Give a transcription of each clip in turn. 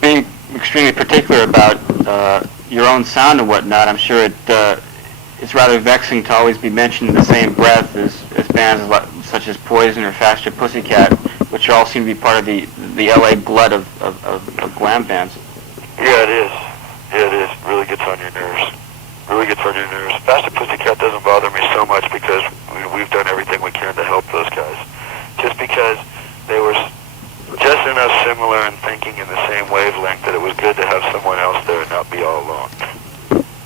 Being extremely particular about your own sound and whatnot, I'm sure it's rather vexing to always be mentioned in the same breath as bands such as Poison or Faster Pussycat, which all seem to be part of the LA glut of glam bands. Yeah, it is. Yeah, it is. Really gets on your nerves. Really gets on your nerves. Faster Pussycat doesn't bother me so much because we've done everything we can to help those guys. Just because they were just enough similar in thinking in the same wavelength that it was good to have someone else there and not be all alone.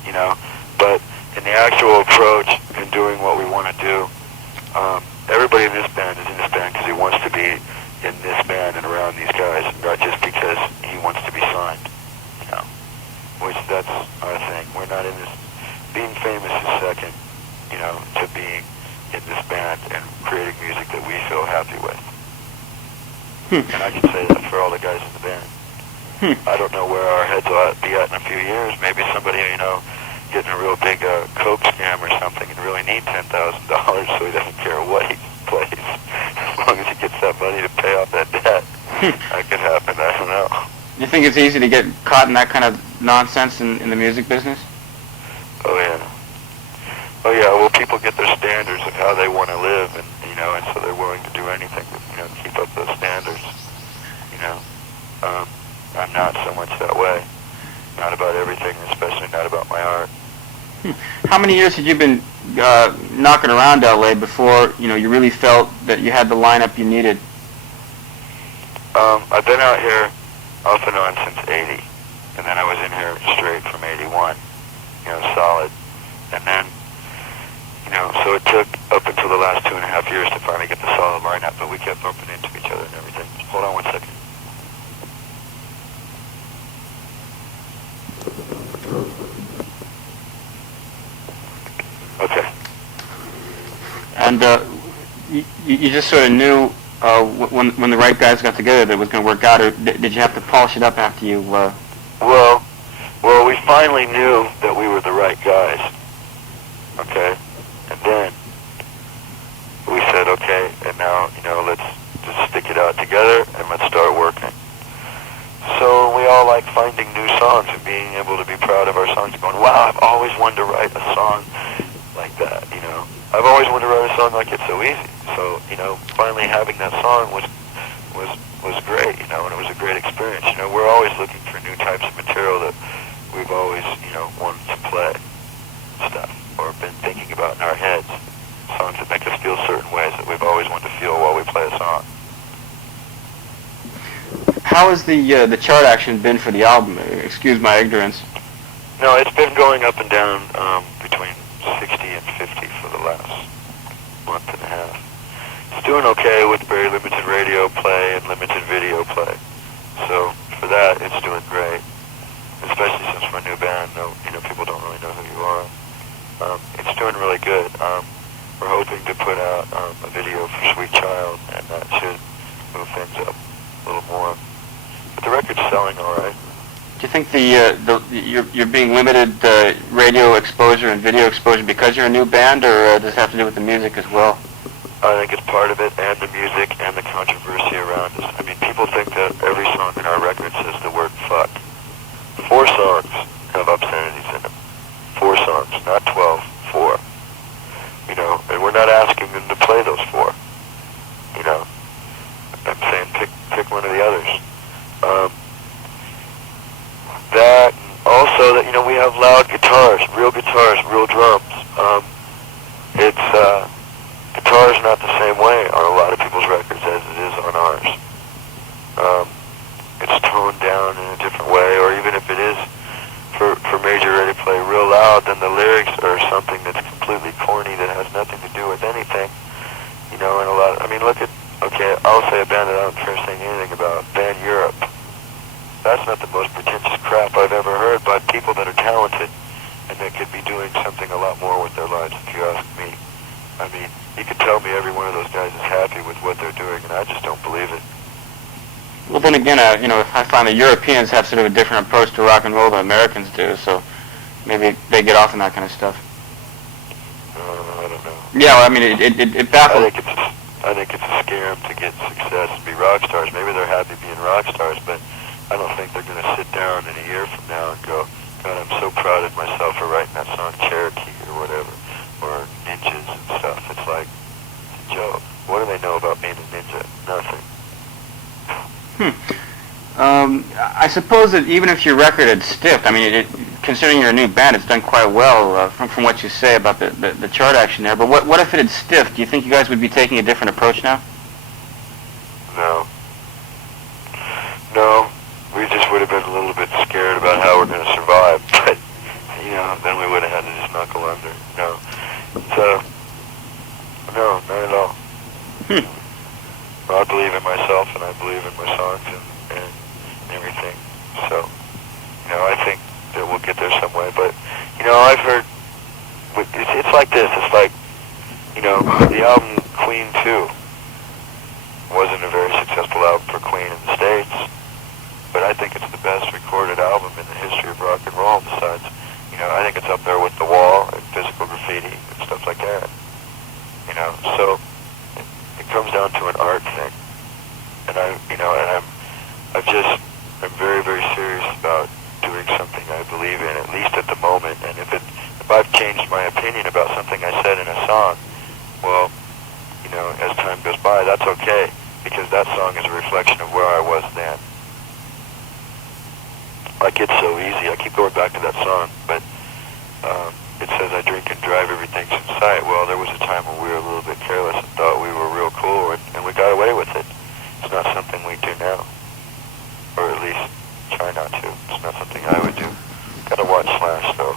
You know? But in the actual approach and doing what we want to do, everybody in this band is in this band because he wants to be in this band and around these guys, not just because he wants to be signed. You know? Which that's our thing. We're not in this. Being famous is second, you know, to being in this band and creating music that we feel happy with. And I can say that for all the guys in the band. I don't know where our heads will be at in a few years. Maybe somebody, you know, getting a real big coke scam or something and really need $10,000 so he doesn't care what he plays. As long as he gets that money to pay off that debt. That could happen, I don't know. You think it's easy to get caught in that kind of nonsense in the music business? Oh, yeah. Oh, yeah, well, people get their standards of how they want to live, and, you know, and so they're willing to do anything to, you know, keep up those standards, you know. I'm not so much that way. Not about everything, especially not about my art. How many years had you been knocking around LA before, you know, you really felt that you had the lineup you needed? I've been out here off and on since 80, and then I was in here straight from 81, you know, solid. And then, you know, so it took up until the last 2.5 years to finally get the solid lineup, but we kept bumping into each other and everything. Hold on one second. Okay. And you just sort of knew when the right guys got together that it was going to work out, or did you have to polish it up after you? Well, we finally knew that we were the right guys. Okay, and then we said, okay, and now, you know, let's just stick it out together and let's start working. So we all like finding new songs and being able to be proud of our songs, going, wow, I've always wanted to write a song like that, you know. I've always wanted to write a song like It's So Easy. So, you know, finally having that song was great, you know, and it was a great experience. You know, we're always looking for new types of material that we've always, you know, wanted to play stuff or been thinking about in our heads. Songs that make us feel certain ways that we've always wanted to feel while we play a song. How has the chart action been for the album? Excuse my ignorance. No, it's been going up and down between 60 and 50 for the last month and a half. It's doing okay with very limited radio play and limited video play. So for that, it's doing great. Especially since we're a new band, you know, people don't really know who you are. It's doing really good. We're hoping to put out a video for Sweet Child, and that should move things up a little more. But the record's selling all right. Do you think you're being limited radio exposure and video exposure because you're a new band, or does it have to do with the music as well? I think it's part of it, and the music, and the controversy around us. I mean, people think that every song in our record says the word fuck. 4 songs have obscenities in them. 4 songs, not 12, 4. You know, and we're not asking them to play those 4. You know, I'm saying pick one of the others. That, and also that, you know, we have loud guitars, real drums. Guitar's not the same way on a lot of people's records as it is on ours. It's toned down in a different way, or even if it is for major radio play real loud, then the lyrics are something that's completely corny that has nothing to do with anything. You know, and I'll say a band that I don't care saying anything about, Band Europe. That's not the most pretentious crap I've ever heard by people that are talented and that could be doing something a lot more with their lives, if you ask me. I mean, you could tell me every one of those guys is happy with what they're doing, and I just don't believe it. Well, then again, you know, I find that Europeans have sort of a different approach to rock and roll than Americans do, so maybe they get off on that kind of stuff. I don't know. Yeah, well, I mean, it baffles. I think it's a scam to get success and be rock stars. Maybe they're happy being rock stars, but I don't think think they're going to sit down in a year from now and go, God, I'm so proud of myself for writing that song Cherokee or whatever, or ninjas and stuff. It's like, it's a joke. What do they know about being a ninja? Nothing. I suppose that even if your record had stiffed, I mean, considering you're a new band, it's done quite well from what you say about the chart action there. But what if it had stiffed? Do you think you guys would be taking a different approach now? No. No. We just would have been a little bit scared about how we're going to survive. But, you know, then we would have had to just knuckle under. No. So, no, not at all. I believe in myself and I believe in my songs and everything. So, you know, I think that we'll get there some way. But, you know, I've heard, it's like this. It's like, you know, the album Queen 2 wasn't a very successful album for Queen in the States, but I think it's the best recorded album in the history of rock and roll besides, you know, I think it's up there with The Wall and Physical Graffiti and stuff like that. You know, so it comes down to an art thing. And I'm very, very serious about doing something I believe in, at least at the moment. And if I've changed my opinion about something I said in a song, well, you know, as time goes by, that's okay, because that song is a reflection of where I was then. Like, it's so easy. I keep going back to that song, but it says I drink and drive, everything's in sight. Well, there was a time when we were a little bit careless and thought we were real cool, and we got away with it. It's not something we do now, or at least try not to. It's not something I would do. Gotta watch Slash, though.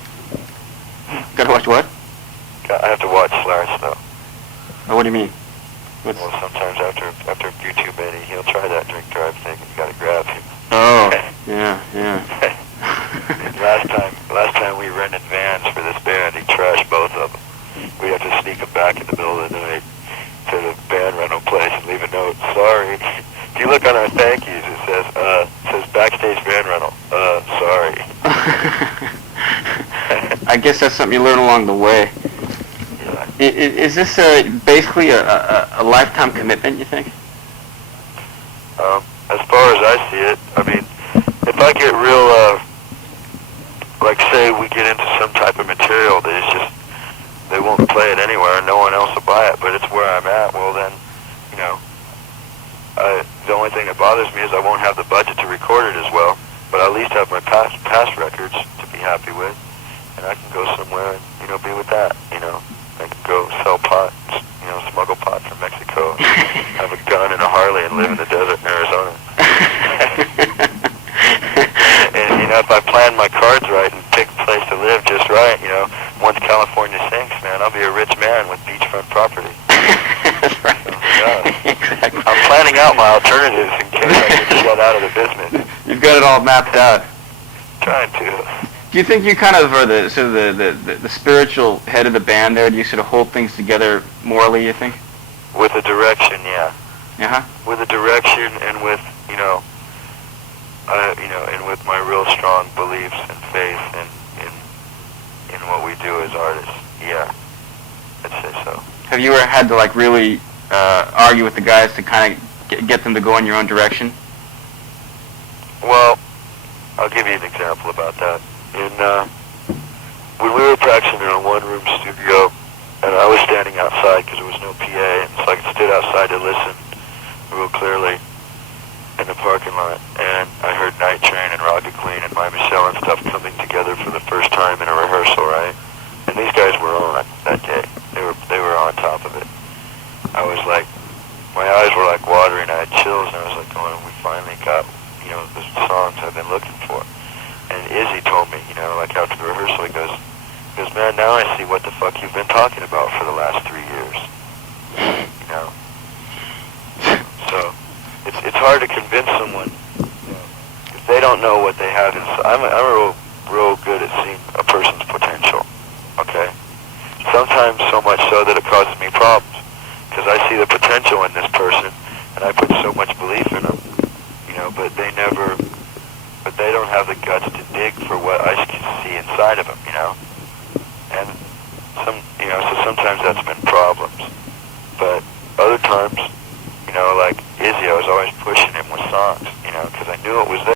Gotta watch what? I have to watch Slash, though. Oh, what do you mean? Well, sometimes after a few too many, he'll try that drink drive thing, and you gotta grab him. Oh, yeah. Last time we rented vans for this band, he trashed both of them. We had to sneak them back in the middle of the night to the band rental place and leave a note. Sorry. If you look on our thank yous, it says backstage van rental. Sorry. I guess that's something you learn along the way. Yeah. Is this basically a lifetime commitment, you think? As far as I see it, I mean, if I get real, like say we get into some type of material that is just, they won't play it anywhere and no one else will buy it, but it's where I'm at, well then, you know, the only thing that bothers me is I won't have the budget to record it as well, but I at least have my past records to be happy with, and I can go somewhere and, you know, be with that, you know. I can go sell pot, you know, smuggle pot from Mexico, have a gun and a Harley and live in the desert in Arizona. And, you know, if I plan my cards right and pick a place to live just right, you know, once California sinks, man, I'll be a rich man with beachfront property. That's right. So, yeah. Exactly. I'm planning out my alternatives in case I get shut out of the business. You've got it all mapped out. Trying to. Do you think you kind of are the sort of the spiritual head of the band there? Do you sort of hold things together morally, you think? With a direction, yeah. Uh-huh. With a direction and with, you know, and with my real strong beliefs and faith in what we do as artists. Yeah, I'd say so. Have you ever had to like really argue with the guys to kind of get them to go in your own direction? Well, I'll give you an example about that. When we were practicing in a one-room studio, and I was standing outside because there was no PA, and so I stood outside to listen real clearly in the parking lot, and I heard Night Train and Rocket Queen and My Michelle and stuff coming together for the first time in a rehearsal, right? And these guys were on that day. They were on top of it. I was like, my eyes were like watering. I had chills, and I was like, oh, we finally got, you know, the songs I've been looking for. And Izzy told me, you know, like after the rehearsal, he goes, man, now I see what the fuck you've been talking about for the last 3 years. You know? So, it's hard to convince someone, if they don't know what they have inside. I'm real good at seeing a person's potential, okay? Sometimes so much so that it causes me problems, because I see the potential in this person, and I put so much belief in them, you know, but they don't have the guts to dig for what I can see inside of them, you know? And so sometimes that's been problems. But other times, you know, like Izzy, I was always pushing him with songs, you know, because I knew it was there.